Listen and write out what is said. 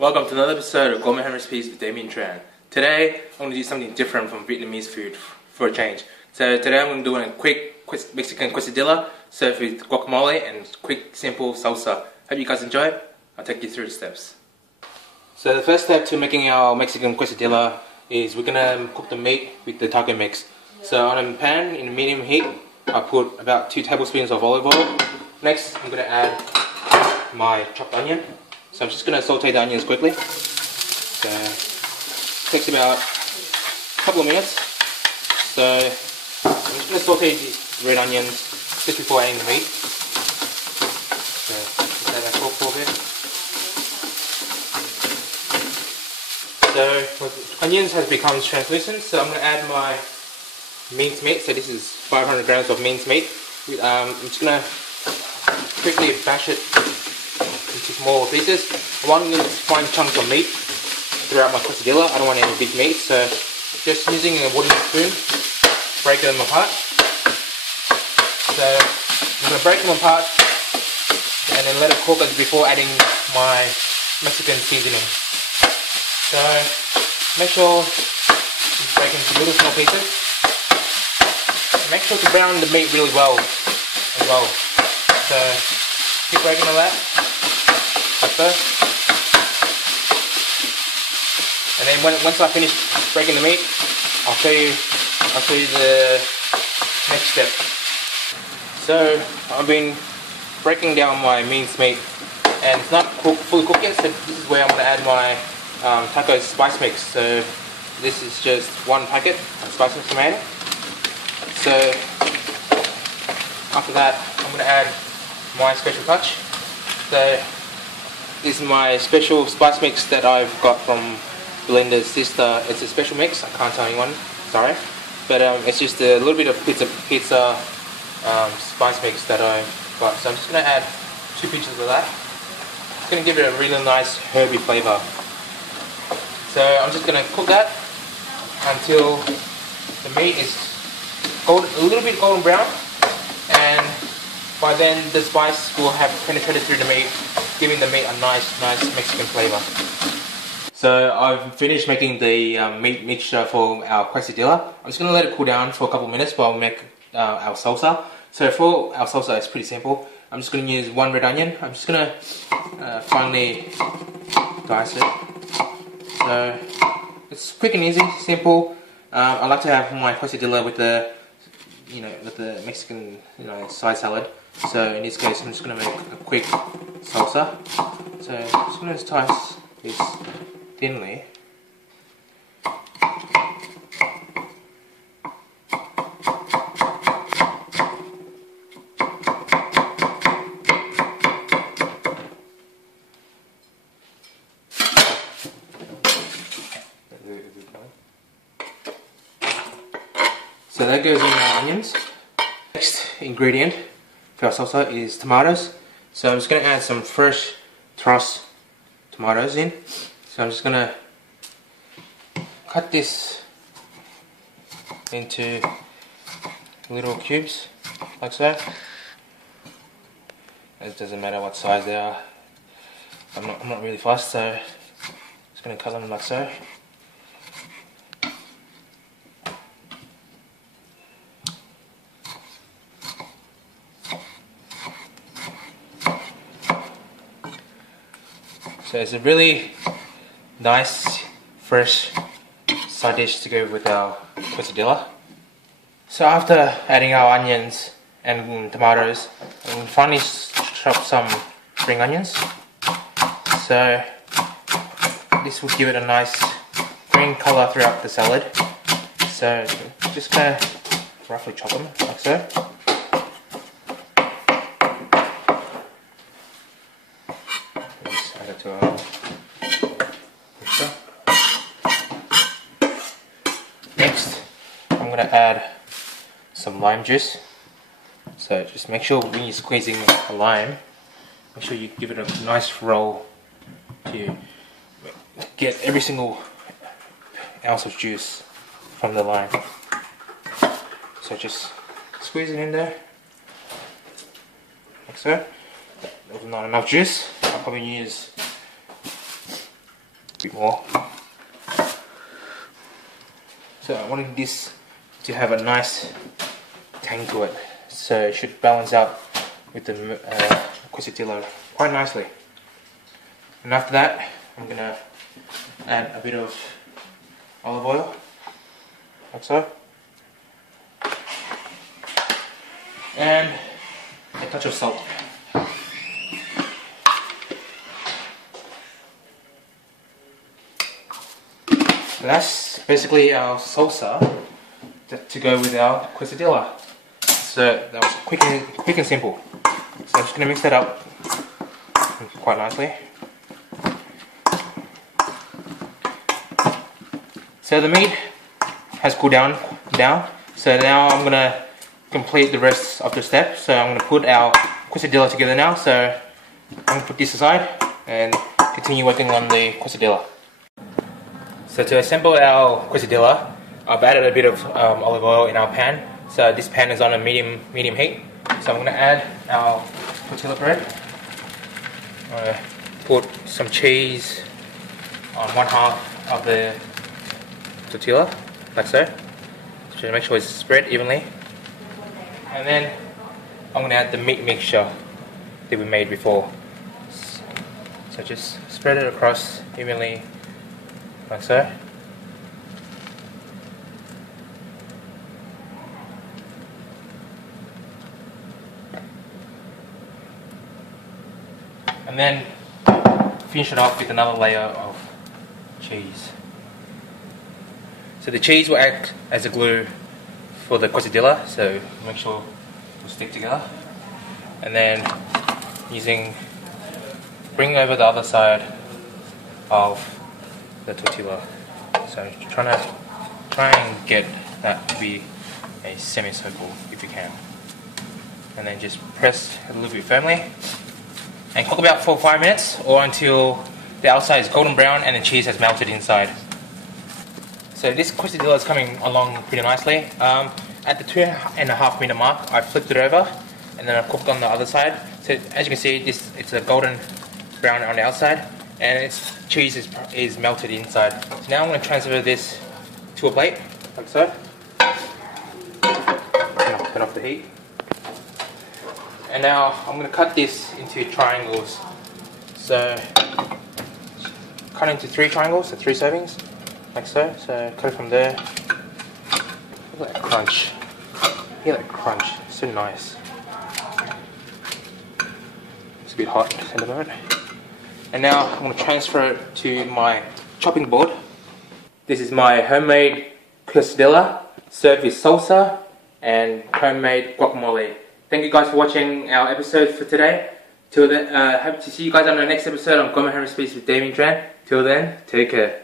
Welcome to another episode of Gourmet Home Recipes with Dtran. Today, I'm going to do something different from Vietnamese food for a change. So today I'm going to do a quick Mexican Quesadilla served with guacamole and quick, simple salsa. Hope you guys enjoy it. I'll take you through the steps. So the first step to making our Mexican Quesadilla is we're going to cook the meat with the taco mix. So on a pan in medium heat, I put about 2 tablespoons of olive oil. Next, I'm going to add my chopped onion. So I'm just going to saute the onions quickly. So it takes about a couple of minutes. So I'm just going to saute the red onions just before adding the meat. So just add that for a bit. So the onions has become translucent, so I'm going to add my minced meat. So this is 500 grams of minced meat. I'm just going to quickly bash it into small pieces. I want fine chunks of meat throughout my quesadilla. I don't want any big meat, so just using a wooden spoon, break them apart. So I'm going to break them apart and then let it cook before adding my Mexican seasoning. So make sure you break into little small pieces. Make sure to brown the meat really well as well. So keep breaking all that. Like so. And then once I finish breaking the meat, I'll show you the next step. So I've been breaking down my minced meat, and it's not fully cooked yet. So this is where I'm going to add my taco spice mix. So this is just 1 packet of spice mix I'm adding. So after that, I'm going to add my special touch. So this is my special spice mix that I've got from Belinda's sister. It's a special mix. I can't tell anyone, sorry. But it's just a little bit of pizza spice mix that I've got. So I'm just going to add 2 pinches of that. It's going to give it a really nice herby flavour. So I'm just going to cook that until the meat is a little bit golden brown, and by then the spice will have penetrated through the meat, giving the meat a nice Mexican flavour. So I've finished making the meat mixture for our quesadilla. I'm just going to let it cool down for a couple of minutes while we make our salsa. So for our salsa, it's pretty simple. I'm just going to use 1 red onion. I'm just going to finely dice it. So it's quick and easy, simple. I like to have my quesadilla with the Mexican side salad. So in this case, I'm just going to make a quick salsa. So I'm just going to slice this thinly. So that goes in our onions. Next ingredient for our salsa is tomatoes. So I'm just going to add some fresh truss tomatoes in. So I'm just going to cut this into little cubes like so. It doesn't matter what size they are. I'm not really fussed, so I'm just going to cut them like so. So it's a really nice, fresh side dish to go with our quesadilla. So after adding our onions and tomatoes, and finally chop some spring onions. So this will give it a nice green colour throughout the salad. So just gonna roughly chop them like so. To our mixture. Next, I'm going to add some lime juice. So just make sure when you're squeezing a lime, make sure you give it a nice roll to get every single ounce of juice from the lime. So just squeeze it in there, like so. That was not enough juice. I'll probably use A bit more. So I wanted this to have a nice tang to it, so it should balance out with the quesadilla quite nicely. And after that, I'm gonna add a bit of olive oil, like so, and a touch of salt. And that's basically our salsa to go with our quesadilla. So that was quick and simple. So I'm just going to mix that up quite nicely. So the meat has cooled down now. So now I'm going to complete the rest of the steps. So I'm going to put our quesadilla together now. So I'm going to put this aside and continue working on the quesadilla. So to assemble our quesadilla, I've added a bit of olive oil in our pan. So this pan is on a medium heat. So I'm going to add our tortilla bread. I'm going to put some cheese on one half of the tortilla, like so. Just to make sure it's spread evenly. And then I'm going to add the meat mixture that we made before. So just spread it across evenly, like so. And then finish it off with another layer of cheese. So the cheese will act as a glue for the quesadilla, so make sure it will stick together. And then bring over the other side of the tortilla. So try and get that to be a semicircle if you can. And then just press it a little bit firmly. And cook about 4 or 5 minutes, or until the outside is golden brown and the cheese has melted inside. So this quesadilla is coming along pretty nicely. At the 2.5 minute mark, I flipped it over, and then I cooked on the other side. So as you can see, it's a golden brown on the outside, and its cheese is melted inside. So now I'm going to transfer this to a plate, like so. Turn off the heat. And now I'm going to cut this into triangles. So cut into 3 triangles, so 3 servings, like so. So cut it from there. Look at that crunch. Hear that crunch, it's so nice. It's a bit hot at the moment. And now I'm going to transfer it to my chopping board. This is my homemade quesadilla, served with salsa and homemade guacamole. Thank you guys for watching our episode for today. Till then, hope to see you guys on the next episode of Gourmet Home Recipes with Dtran. Till then, take care.